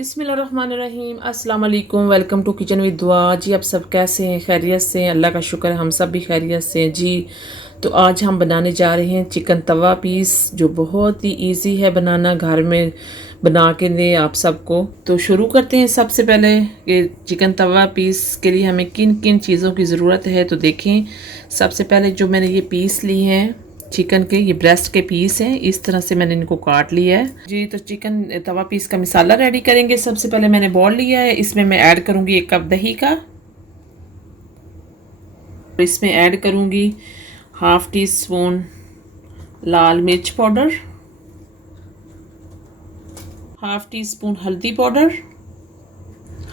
बिस्मिल्लाहिर्रहमानिर्रहीम अस्सलाम वालेकुम। वेलकम टू किचन विद दुआ। जी आप सब कैसे हैं? खैरियत से हैं? अल्लाह का शुक्र है हम सब भी खैरियत से हैं जी। तो आज हम बनाने जा रहे हैं चिकन तवा पीस, जो बहुत ही इजी है बनाना, घर में बना के दें आप सबको। तो शुरू करते हैं। सबसे पहले ये चिकन तवा पीस के लिए हमें किन किन चीज़ों की ज़रूरत है तो देखें। सबसे पहले जो मैंने ये पीस ली हैं चिकन के, ये ब्रेस्ट के पीस हैं, इस तरह से मैंने इनको काट लिया है जी। तो चिकन तवा पीस का मसाला रेडी करेंगे। सबसे पहले मैंने बॉल लिया है, इसमें मैं ऐड करूंगी 1 कप दही का। इसमें ऐड करूंगी 1/2 टीस्पून लाल मिर्च पाउडर, 1/2 टीस्पून हल्दी पाउडर,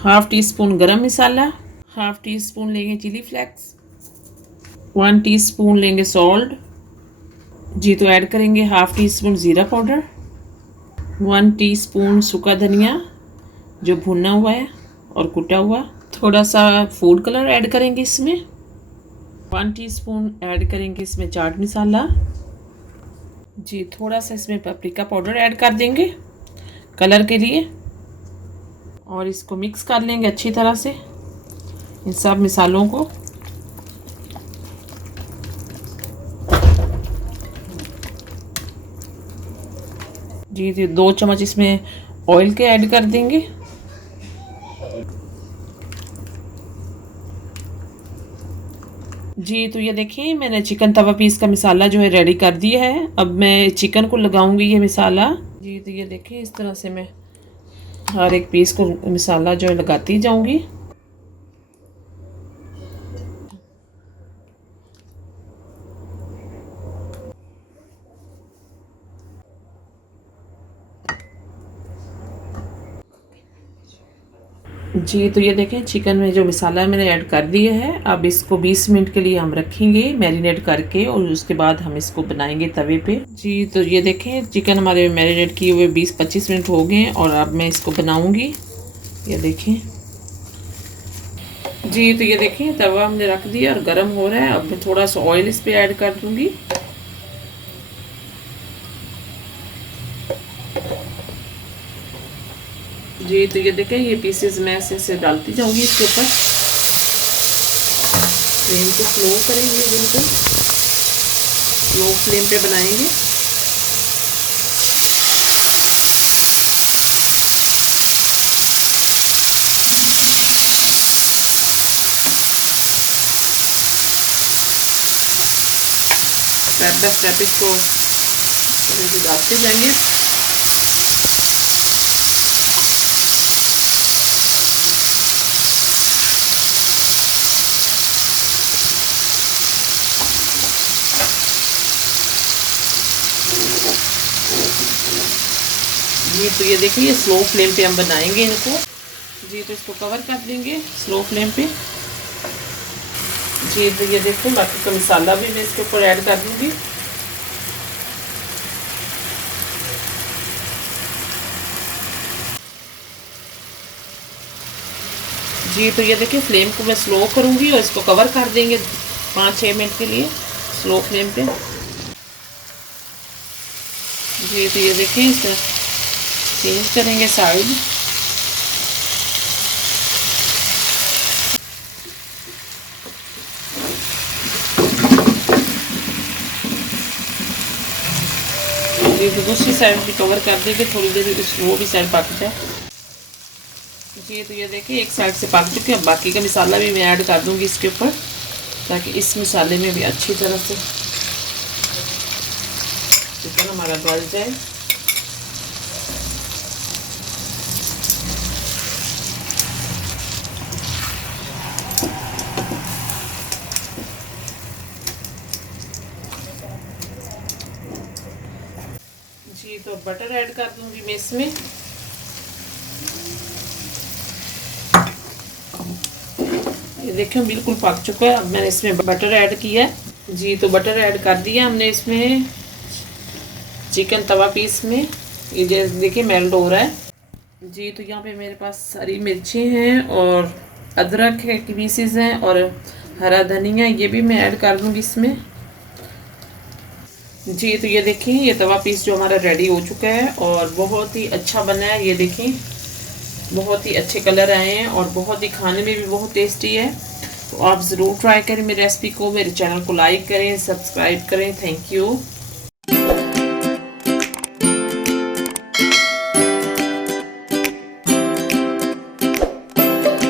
1/2 टीस्पून गरम मसाला, 1/2 टीस्पून लेंगे चिली फ्लेक्स, 1 टीस्पून लेंगे सॉल्ट जी। तो ऐड करेंगे 1/2 टीस्पून ज़ीरा पाउडर, 1 टीस्पून सूखा धनिया जो भुना हुआ है और कुटा हुआ, थोड़ा सा फूड कलर ऐड करेंगे इसमें, 1 टीस्पून ऐड करेंगे इसमें चाट मसाला जी। थोड़ा सा इसमें पेपरिका पाउडर ऐड कर देंगे कलर के लिए, और इसको मिक्स कर लेंगे अच्छी तरह से इन सब मसालों को जी। तो 2 चम्मच इसमें ऑयल के ऐड कर देंगे जी। तो ये देखिए मैंने चिकन तवा पीस का मसाला जो है रेडी कर दिया है। अब मैं चिकन को लगाऊंगी ये मसाला जी। तो ये देखिए इस तरह से मैं हर एक पीस को मसाला जो है लगाती जाऊंगी जी। तो ये देखें चिकन में जो मसाला मैंने ऐड कर दिया है। अब इसको 20 मिनट के लिए हम रखेंगे मैरिनेट करके, और उसके बाद हम इसको बनाएंगे तवे पे जी। तो ये देखें चिकन हमारे मैरिनेट किए हुए 20-25 मिनट हो गए, और अब मैं इसको बनाऊंगी। ये देखें जी। तो ये देखें तवा हमने रख दिया और गर्म हो रहा है। अब मैं थोड़ा सा ऑयल इस पर ऐड कर दूंगी जी। तो ये देखें ये पीसेस मैं ऐसे डालती जाऊंगी इसके ऊपर। फ्लेम को स्लो करेंगे, बिल्कुल स्लो फ्लेम पे बनाएंगे। स्टेप बाय स्टेप इसको डालते जाएंगे। जी। तो ये देखिए स्लो फ्लेम पे हम बनाएंगे इनको जी। तो इसको कवर कर देंगे स्लो फ्लेम पे जी। तो ये देखो बाकी का मसाला भी मैं इसके ऊपर ऐड कर दूंगी जी। तो ये देखिए फ्लेम को मैं स्लो करूंगी और इसको कवर कर देंगे 5-6 मिनट के लिए स्लो फ्लेम पे जी। तो ये देखिए इसे चेंज करेंगे साइड जी। तो दूसरी साइड भी कवर कर देंगे थोड़ी देर, वो भी साइड पक जाए जी। तो ये देखिए एक साइड से पक चुके हैं। बाकी का मसाला भी मैं ऐड कर दूंगी इसके ऊपर, ताकि इस मसाले में भी अच्छी तरह से चिकन हमारा गल जाए जी। तो बटर ऐड कर दूंगी मैं इसमें ये देखिए बिल्कुल पक चुका है। अब मैंने इसमें बटर ऐड किया है जी। तो बटर ऐड कर दिया हमने इसमें चिकन तवा पीस में। ये जैसे देखिए मेल्ट हो रहा है जी। तो यहाँ पे मेरे पास हरी मिर्ची हैं और अदरक है की पीसेस हैं, और हरा धनिया ये भी मैं ऐड कर दूँगी इसमें जी। तो ये देखिए ये तवा पीस जो हमारा रेडी हो चुका है और बहुत ही अच्छा बना है। ये देखिए बहुत ही अच्छे कलर आए हैं और बहुत ही खाने में भी बहुत टेस्टी है। तो आप ज़रूर ट्राई करें मेरी रेसिपी को, मेरे चैनल को लाइक करें, सब्सक्राइब करें। Thank you.